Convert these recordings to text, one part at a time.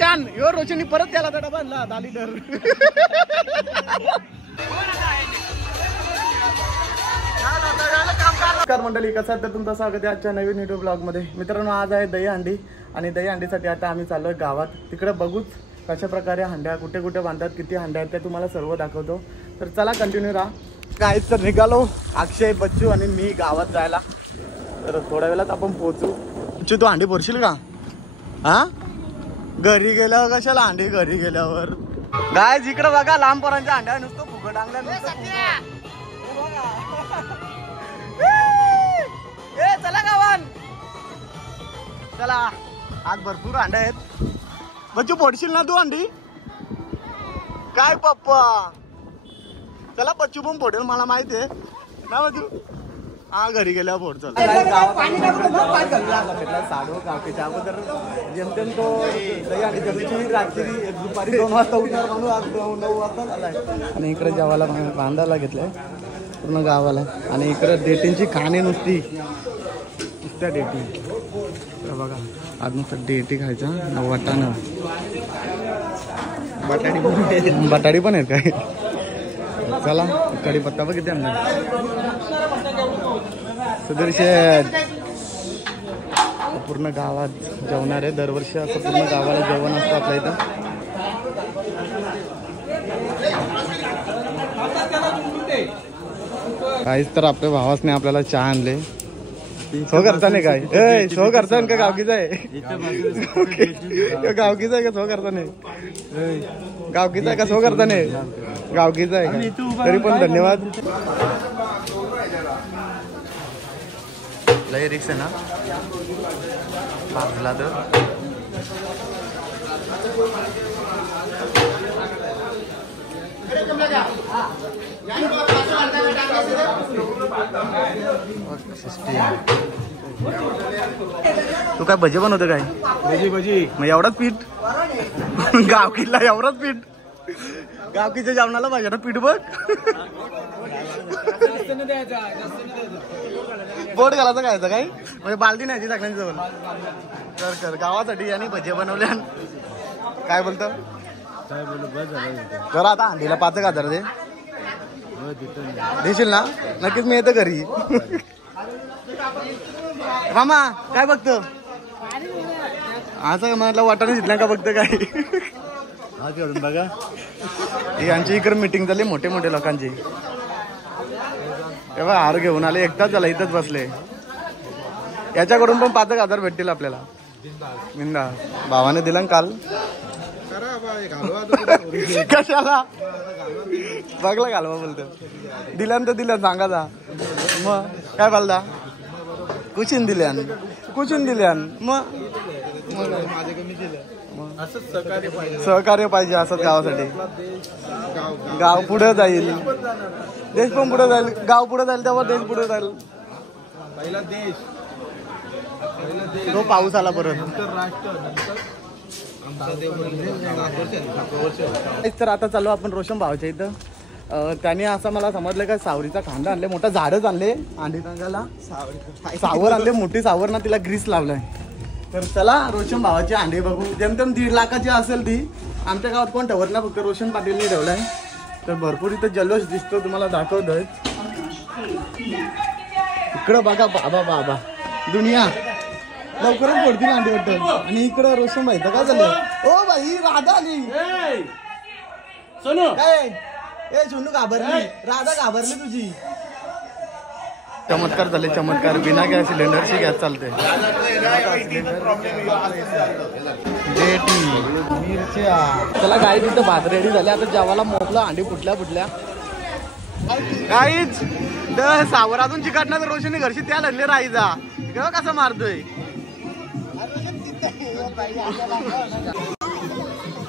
छान यो रोशनी परत त्याला तर डबा आणला 10 लिटर. नमस्कार मंडळी, कसं आहे तर तुमचं स्वागत आहे आजच्या नवीन व्हिडिओ ब्लॉग मध्ये. मित्रांनो, आज आहे दहीहंडी आणि दहीहंडीसाठी आता आम्ही चाललोय गावात. तिकडे बघूच कशा प्रकारे हंड्या कुठे कुठे बांधतात, किती हंड्या आहेत ते तुम्हाला सर्व दाखवतो. तर चला कंटिन्यू राहा. काय तर निघालो अक्षय, बच्चू आणि मी गावात जायला. तर थोड्या वेळात आपण पोहोचू. बच्चू, तू हंडी फोडशील का? हा, घरी गेल्यावर कशाला हंडी? घरी गेल्यावर काय जिकडे बघा लांब पोरांच्या हंड्या नुसतं फुगट आणल्या. चला गावान, चला. आज भरपूर अंडे आहेत. बच्चू, फोडशील ना तू अंडी? काय पप्पा, चला बच्चू पण फोडेल, मला माहिती आहे ना बच्चू. हा, घरी गेल्यावर फोड. चल साडू काकीच्या अगोदर जेमतेम तो दहीहंडी दिवशी रात्री दुपारी 2 वाजता उठणार म्हणून आज 9 वाजता झालाय. आणि इकडे जेवायला बांधायला घेतलंय पूर्ण गावाला. आणि इकडे डेटींची खाणे नुसती डेटी बघा. आज नुसतं डेटी खायचा. वाटाणं बटाडी पण आहेत काय? चला, कढीपत्ता बघ किती आणला. सुधीर शेठ पूर्ण गावात जेवणार आहे. दरवर्षी असं पूर्ण गावाला जेवण असतं आपल्या इथं. काहीच तर आपल्या भावासने आपल्याला चहा आणले. सो करता नाही काय? ए, सो करता का गावकीचा आहे? गावकीचा आहे का सो करता नाही? गावकीचा आहे का सो करता नाही? गावकीचा आहे का? तरी पण धन्यवाद. लय रिक्स आहे ना भाजला तर. तू काय भजी बनवतो काय? भजी मग एवढाच पीठ? गावकीला एवढाच पीठ? गावकीच्या जेवणाला पाहिजे ना पीठ बघ. बोट घालायचं काय काही म्हणजे बालदी नाही सगळ्यांची जवळ. कर कर गावासाठी आणि भजी बनवल्या. काय बोलतो? जरा आता हंडीला 5,000 दे. देशील ना? नक्कीच मी येतो घरी. मामा काय बघतो? असं म्हटलं वाटाणे दिसला का बघतं काय? बघा, यांची इकडे मीटिंग झाली मोठे मोठे लोकांची. तेव्हा हार घेऊन आले, एकटाच झाला, इथंच बसले. याच्याकडून पण 5,000 भेटतील आपल्याला. मिंदा भावाने दिला काल. कशाला बघला घालवा बोलतो. दिल्यान तर दिल्या सांगा जा. मग काय बोलता? कुशीन दिल्यान मग सहकार्य पाहिजे असंच गावासाठी. गाव पुढे जाईल, देश पण पुढे जाईल. गाव पुढे जाईल तेव्हा देश पुढे जाईल. पहिला देश, तो पाऊस आला परत. तर आता चालू आपण रोशन भावाच्या इथं. त्याने असं मला समजलं का सावरीचा खांदा आणले, मोठा झाडच आणले. अंडी टांगायला सावर आणले, मोठी सावर ना, तिला ग्रीस लावलाय. तर चला रोशन भावाची अंडी बघू. जेमतेम 1.5 लाखाची असेल ती. आमच्या गावात कोण ठेवत ना, फक्त रोशन पाटीलने ठेवलाय. तर भरपूर इथं जल्लोष दिसतो, तुम्हाला दाखवतोय. इकडं बघा बाबा बाबा दुनिया लवकरच पडतील अंडी वाटत. आणि इकडं रोशन भाई तर काय झालं? ओ बाई, राधा आली. सोनू काय? ए सोनू घाबरली, राधा घाबरली तुझी. चमत्कार झाले, चमत्कार. बिना गॅस सिलेंडरची गॅस चालते. चला गाई तिथं भात रेडी झाले. आता जेवायला मोकलं, अंडी फुटल्या. काहीच सावर अजून चिकाटणार तर रोशनी घरशी त्या लढले राहायचा. केव्हा कसं मारतोय?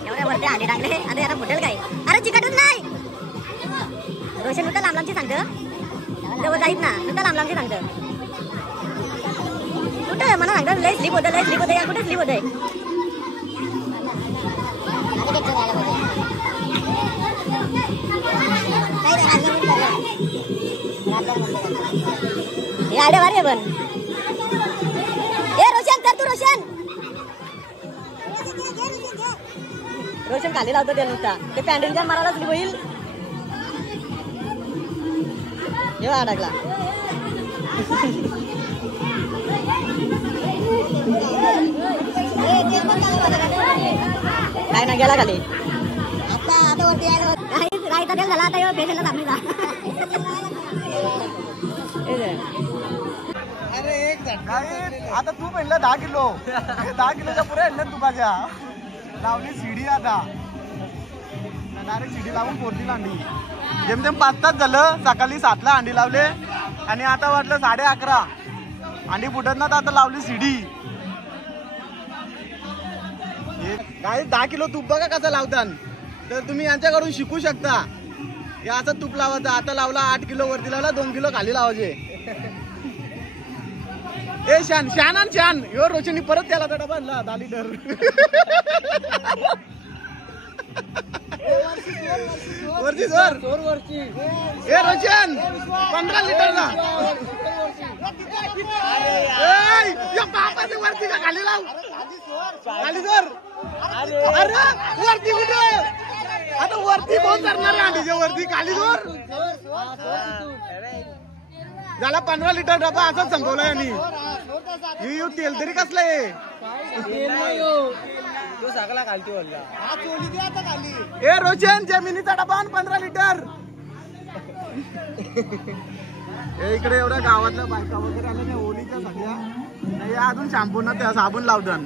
एवढ्या वरती अंडे टाकले. आता याला फुटेल काय? अरे चिकाटच नाही. रोशन नुसतं लांबलांची सांगतं. जवळ जाईत ना, नुसतं लांबलांची सांगतं. कुठं मला सांगतं लय स्लिप होतं या. कुठे स्लिप होतंय? हे आडे वारे पण. ए रोशन कर तू, रोशन रोशन खाली लावतो त्या नुसता ते पॅन्डलच्या मारायला स्लिप होईल हे अडकला काय ना गेला खाली आता वरती राहायचा तेल झाला आता पेशंटला थांबली आता तू म्हणलं 10 किलो 10 किलोच्या पुढे आणलं तू माझ्या लावली शिडी आता डायरेक्ट शिडी लावून पोरतीला अंडी जेमतेम 5 तास झालं सकाळी 7ला अंडी लावले आणि आता वाटलं 11:30 अंडी फुटत ना तर आता लावली शिडी काय 10 किलो तूप बघा कसं लावतात तर तुम्ही यांच्याकडून शिकू शकता हे असं तूप लावायचं आता लावला 8 किलो वरती लावला 2 किलो खाली लावायचे ए शान शान आणि शान यो रोशनी परत त्याला तर डबा आणला 10 लिटर वरती जोर ए रोशन 15 लिटर ना या बापाची वरती का खाली लाव खाली जोर अरे वरती कुठे आता वरती कोण करणार आहे अंडीच्या वरती खाली जोर झाला 15 लिटर डबा असंच संपवला यांनी यू तेल तरी कसलं आहे ए रोशन जमिनीचा डबा 15 लिटर इकडे एवढ्या गावातल्या बायका वगैरे आल्या त्या ओलीच्या सगळ्या नाही अजून शॅम्पू ना त्या साबण लावतात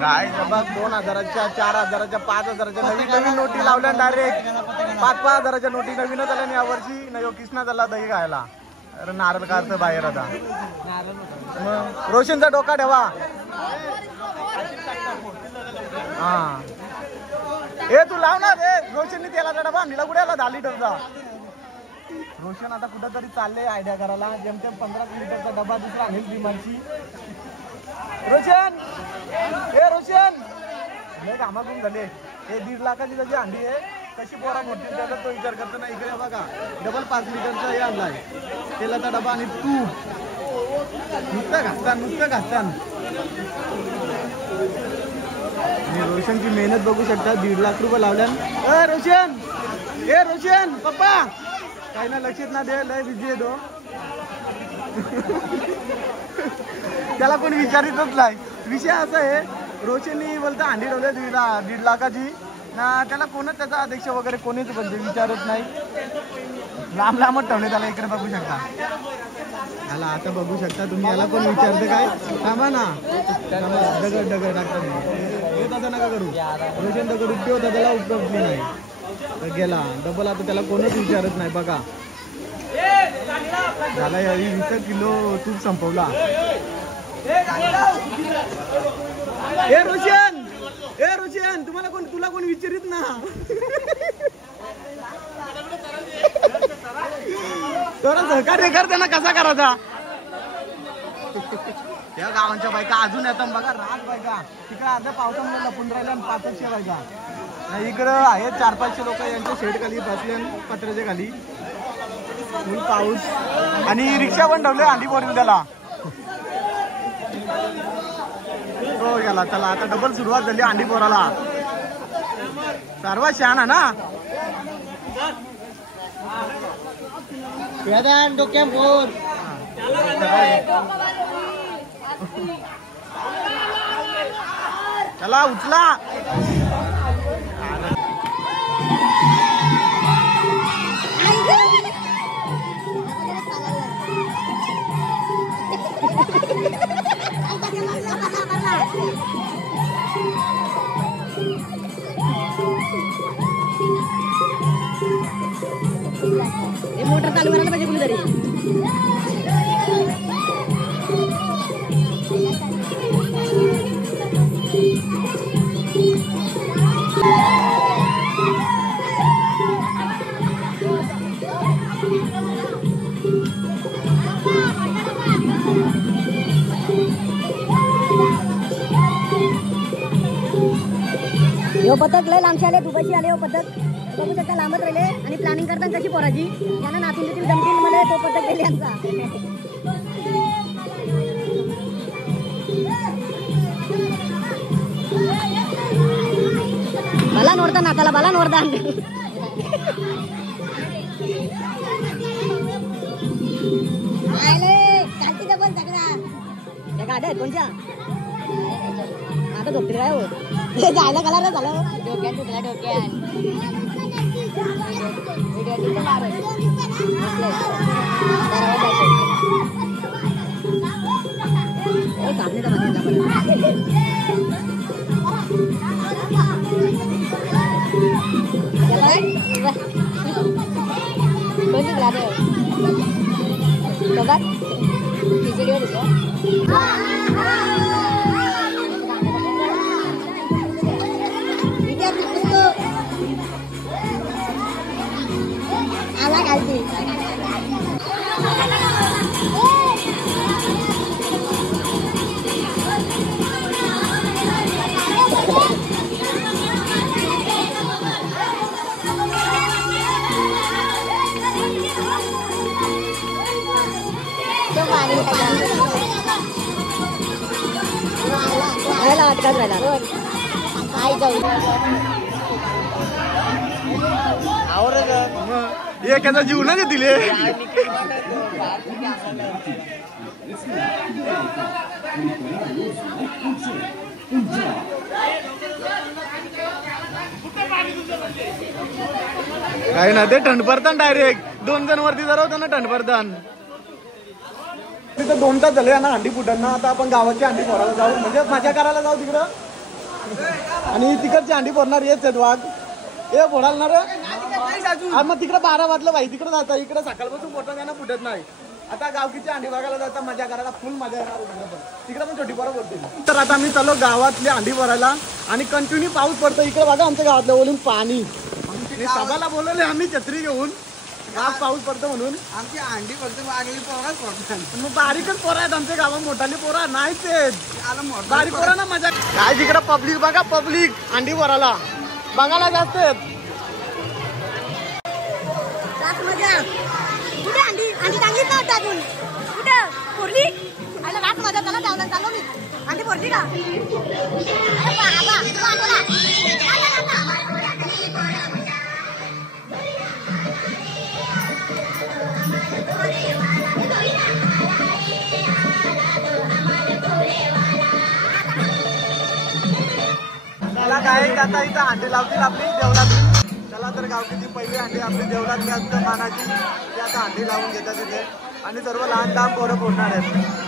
काय डबा 2000च्या 4000च्या 5000च्या नवीन नोटी लावल्या डायरेक्ट 5,000च्या नोटी नवीनच आल्या यावर्षी नाही किसना झाला दही खायला अरे नारळ काढतं बाहेर आता मग रोशनचा डोका ठेवा हा ए तू लाव ना रे रोशनने त्याला डबा निला कुठे 10 लिटरचा रोशन आता कुठं तरी चालले आयडिया करायला जेमतेम 15 लिटरचा डबा दुसरा आणेल बिमारची रोशन ए रोशन लय कामातून झाले हे 1.5 लाखाची त्याची अंडी आहे कशी पोरा मोठी त्याचा तो विचार करतो ना इकडे बघा डबल 5 लिटरचा हे आणलाय तेलाचा डबा आणि तू नुसतं घासतान रोशनची मेहनत बघू शकता 1.5 लाख रुपये लावल्या रोशन ए रोशन पप्पा काही ना लक्षात ना दे लय बिझी आहे तो त्याला कोणी विचारितच नाही विषय असा आहे रोशननी बोलता अंडी ठेवल्या 1.5 लाखाची ना त्याला कोणच त्याचा अध्यक्ष वगैरे कोणीच म्हणजे विचारत नाही लांब लांबच ठेवले त्याला इकडे बघू शकता याला आता बघू शकता तुम्ही याला कोण विचारते काय थांबा ना दगड टाकता हे तसं नका करू रोशन दगड उपयोग होता त्याला उपयोग नाही तर गेला डबल आता त्याला कोणच विचारत नाही बघा झाला यावेळी 20 किलो तूप संपवला ए रोशन तुला कोण विचारित ना थोडं सहकार्य कर त्यांना कसा करायचा या गावांच्या बायका अजून येतात बघा रात बायका तिकडे अर्ध्या पावसामुळे लपून राहिल्या 500 बायका इकडं आहेत 400-500 लोक यांच्या शेड खाली बसले पत्र्याच्या खाली फुल पाऊस आणि रिक्षा पण ठेवले अंडी पोरली त्याला हो गेला चला आता डबल सुरुवात झाली अंडी पोराला सर्वात शहाणा ना डोक्या बोर चला उचला मोटर चालू करायला पाहिजे कुणीतरी यो पथक लय लांबशी आले दुबईशी आले हो पथक बघू शकता लांबच राहिले आणि प्लॅनिंग करताना कशी पोराची त्यांना नातून देखील जमतील मला तो पथक गेले यांचा नोरदा नाताला बाला नोरदा गाड्या कोणच्या आता झोपतील काय हो जायला कलर झालं डोक्यात तुला डोक्यात आला घालती एखादा जीव ना दिले काही ना ते थंड पडतात डायरेक्ट 2 जण वरती जर होतं ना थंड पडतात. तिथं 2 तास झाले ना हंडी फुटांना. आता आपण गावाची हंडी फोडायला जाऊ म्हणजे मजा करायला जाऊ तिकडं आणि तिकडची हंडी फोडणार येत आहेत वाघ हे फोडालणार मग तिकडे 12 वाजलं भाई तिकडे जाता इकडे सकाळपासून मोठा त्यांना फुटत नाही. आता गावकीची हंडी बघायला जाता मजा करायला फुल मजा येणार तिकडे पण छोटी पोरं फोडतील. तर आता आम्ही चाललो गावातली हंडी भरायला आणि कंटिन्यू पाऊस पडतो. इकडे बघा आमच्या गावातल्या बोलून पाणी सभाला बोलवले आम्ही छत्री घेऊन गावात पाऊस पडतो म्हणून आमची अंडी फक्त मागली पोराच पडतात. मग बारीकच पोरं आहेत आमच्या गावात मोठाली पोरं नाहीच बारीक पोरं ना मजा काय तिकडे पब्लिक बघा पब्लिक अंडी भरायला बघायला जास्त आहेत. कुठे अंडी अंडी चांगलीच नव्हतं अजून कुठं पोरली आणि रात मजा त्याला जाऊन चाललो मी अंडी पोरली का मला काय आता इथं हंडी लावतील आपली देवळातली. चला तर गावकीची पहिली हंडी आपली देवळातली असतं मानाची ती आता हंडी लावून घेतात तिथे आणि सर्व लहान लहान पोरं फोडणार आहेत.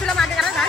तुला मागे करा ना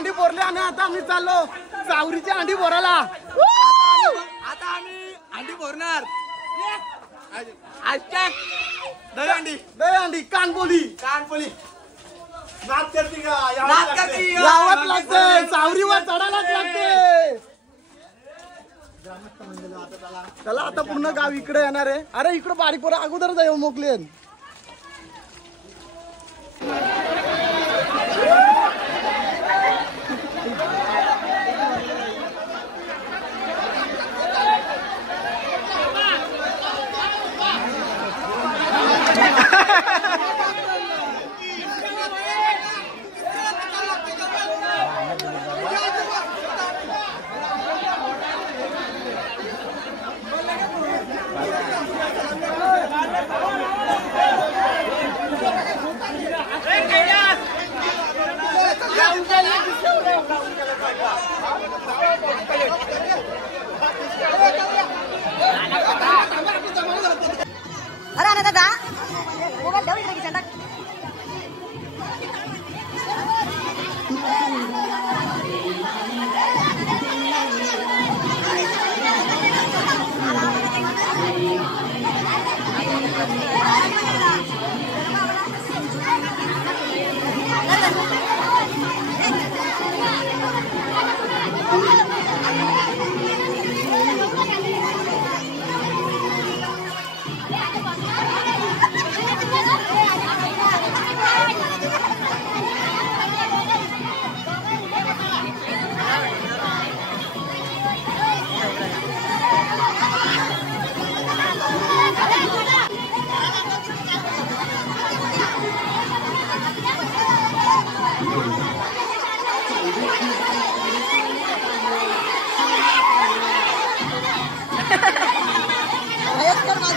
अंडी बोरले आणि आता आम्ही चाललो चावरीची अंडी बोरायला. आता आम्ही अंडी भरणार. दही अंडी कानपोली नाच करती का? यावंच लागते चावरीवर चढायलाच लागते. चला आता पूर्ण गाव इकडे येणार आहे. अरे इकडे बारीक पोरं अगोदर जाऊ मोकले.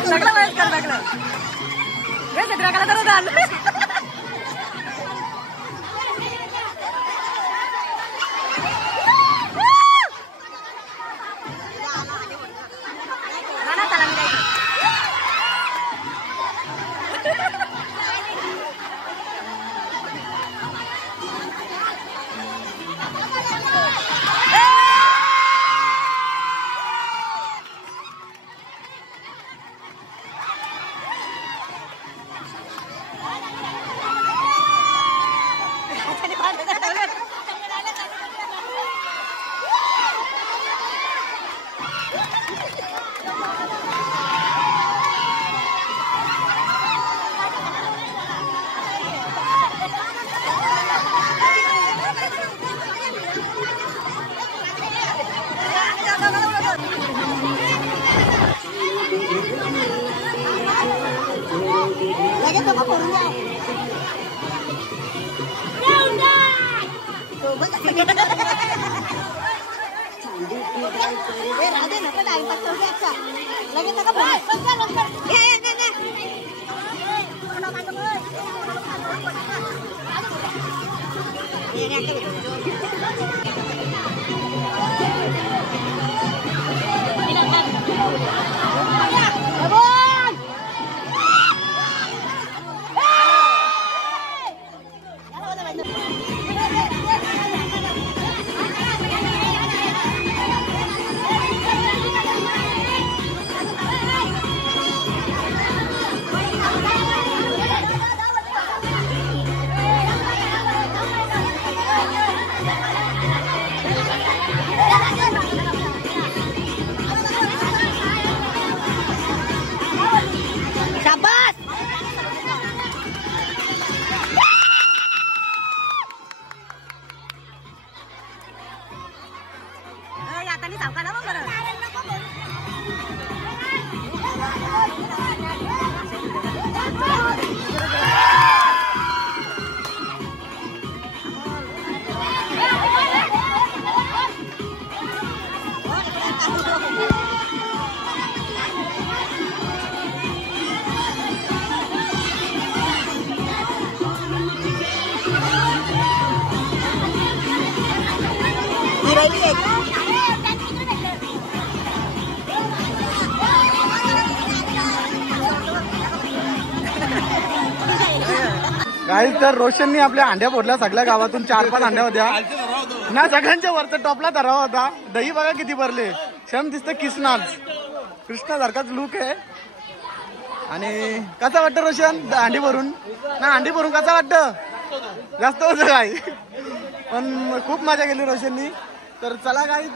सगळं वयस्कर सगळं हे चित्रकला तर झालं काही तर रोशननी आपल्या अंड्या फोडल्या सगळ्या गावातून 4-5 अंड्या होत्या ना सगळ्यांच्या वरचा टॉपला धरावा होता. दही बघा किती भरले क्षम दिसतं कृष्णाच कृष्णासारखाच लुक आहे. आणि कसा वाटतं रोशन अंडी भरून ना अंडी भरून कसा वाटतं जास्त होतं काय पण खूप मजा केली रोशननी. तर चला गाईच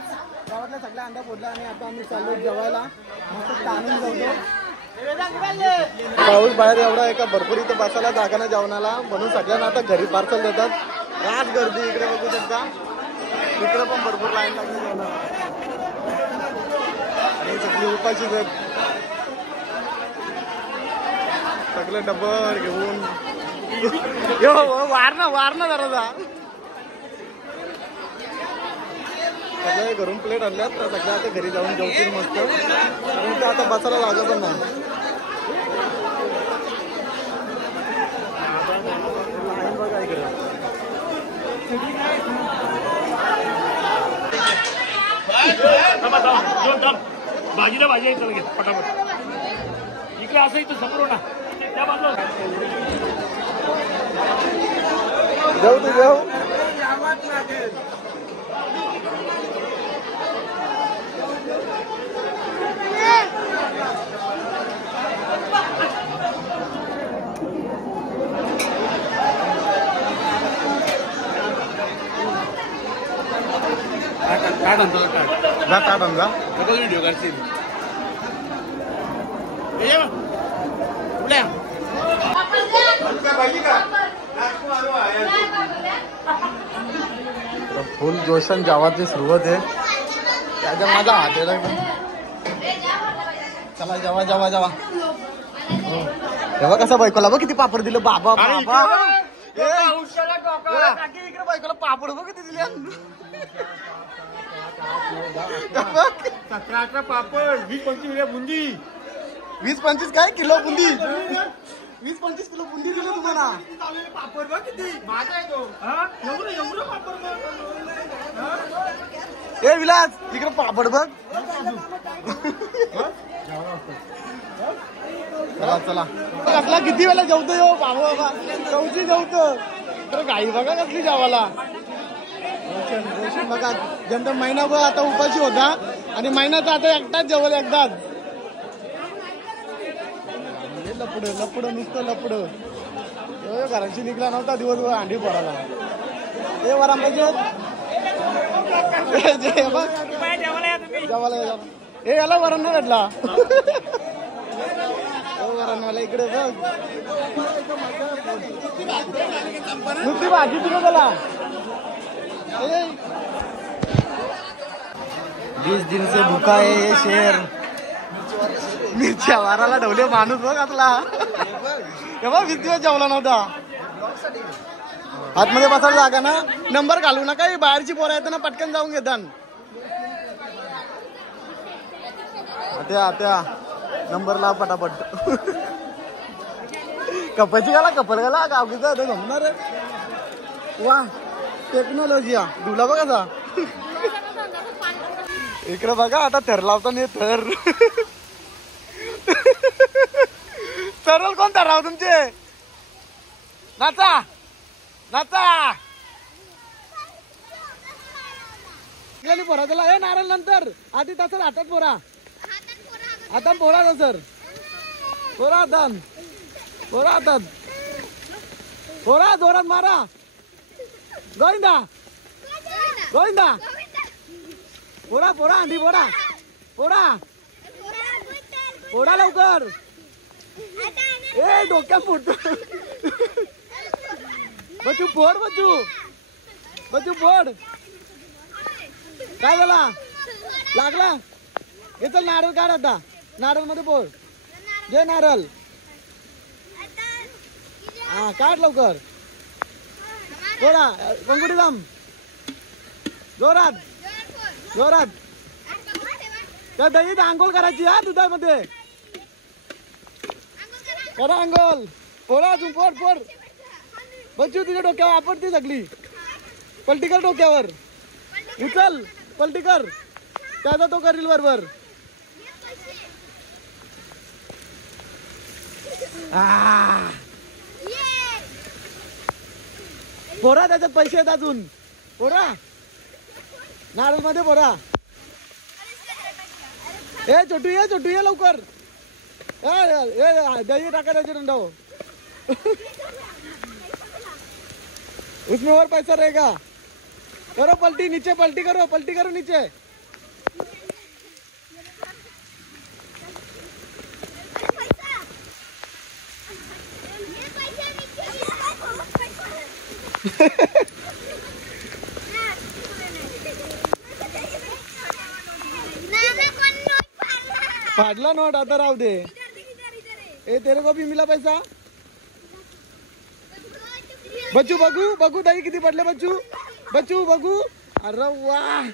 गावातल्या सगळ्या अंड्या फोडल्या आणि आता आम्ही चाललो जेवायला मस्त आणून जातो. पाऊस बाहेर एवढा आहे का भरपूर इथं बसायला जागा नाही जेवणाला म्हणून सगळ्यांना आता घरी पार्सल देतात. राज गर्दी इकडे बघू शकता इकडे पण भरपूर लाईन लागली जेवणाला आणि सगळी उपाशीच आहेत. सगळं डब्बर घेऊन वार ना जरा जा सगळे घरून प्लेट आणल्यात तर सगळ्या आता घरी जाऊन जेवतील मस्त कारण आता बसायला लागत पण नाही. बघा इकडे भाजीला भाजी चल घे पटापट इकडे असं इथं समोर ना त्या बाजूला जाऊ तू जाऊ व्हिडिओ काढतील फुल जोशन जेवायची सुरुवात आहे त्याच्या माझा हात आहे. चला जेवा जेवा जेवा तेव्हा कसा बायकोला बघ किती पापड दिलं बाबा बाबा इकडे बायकोला पापड बघ किती दिले 17 18 पापड 20-25 बुंदी 20-25 काय किलो बुंदी 20-25 किलो बुंदी दिली तुम्हाला. पापड बघ किती माझा आहे तो. एवढं पापड ए विलास इकडे पापड बघ. चला चला कसला किती वेळा जेवतो यो बाबा चौची जेवतो तर गाई बघा कसली जेवायला. रोशन बघा जमता महिनाभर आता उपाशी होता आणि महिन्याचा आता एकटाच जेवल एकदाच. लपड लपड नुसतं लपड घरांशी निघला नव्हता दिवसभर अंडी फोडायला. ए वरांबाजी जेवायला ए याला वरण नाही भेटला. वरणवाला इकडे बघ नुसती भाजी दिलं त्याला. 20 दिन से भूका है ये शेर. मिरच्या वाराला ढवले माणूस बघ आपला. हे बघ 20 दिवस जेवला नव्हता. आतमध्ये बसायला जागा ना. नंबर घालू नका बाहेरची पोरं येतं ना पटकन जाऊन घेतात. त्या नंबर लाव पटापट. कपची गाला कपल गाला गावकीचा जमणार. वा टेक्नॉलॉजी डुला बघा. इकडे बघा आता थर लावताना थर. सरळ कोण थर राव तुमचे. नाचा नाचा पोरा त्याला हे नारळ नंतर आधी तासात हातात पोरा. आता पोरा सर पोरा हातात पोरा हातात पोरा जोरात मारा. गोविंदा गोविंदा पोरा पोरा आंधी पोरा पोरा पोरा लवकर. ए डोक्यात फोडतो. बच्चू फोड बच्चू बच्चू फोड. काय झाला लागला. हे चल नारळ काढ आता. नारळ मध्ये पोळ जे नारळ हा काढ लवकर. पोळा पंगुडी दाम जोरात जोरात. त्या दहीत आंघोळ करायची हा दुधामध्ये. करा आंघोळ. पोळा अजून पोड पोड. बच्चू तुझ्या डोक्यावर आपटती सगळी. पलटी कर डोक्यावर. उचल पलटी कर. त्याचा तो करील बरोबर. पोरा त्याच्यात पैसे आहेत अजून. पोरा नारळ मध्ये पोरा. ए छोटू ये लवकर. दही टाका त्याचे दंडाव. उसमें और पैसा रहेगा. करो पलटी नीचे पलटी करो नीचे. फाडला नोट आता राहू दे. ए तेरे को भी मिला पैसा. बच्चू बघू दही किती पडले बच्चू बघू. अरे वाह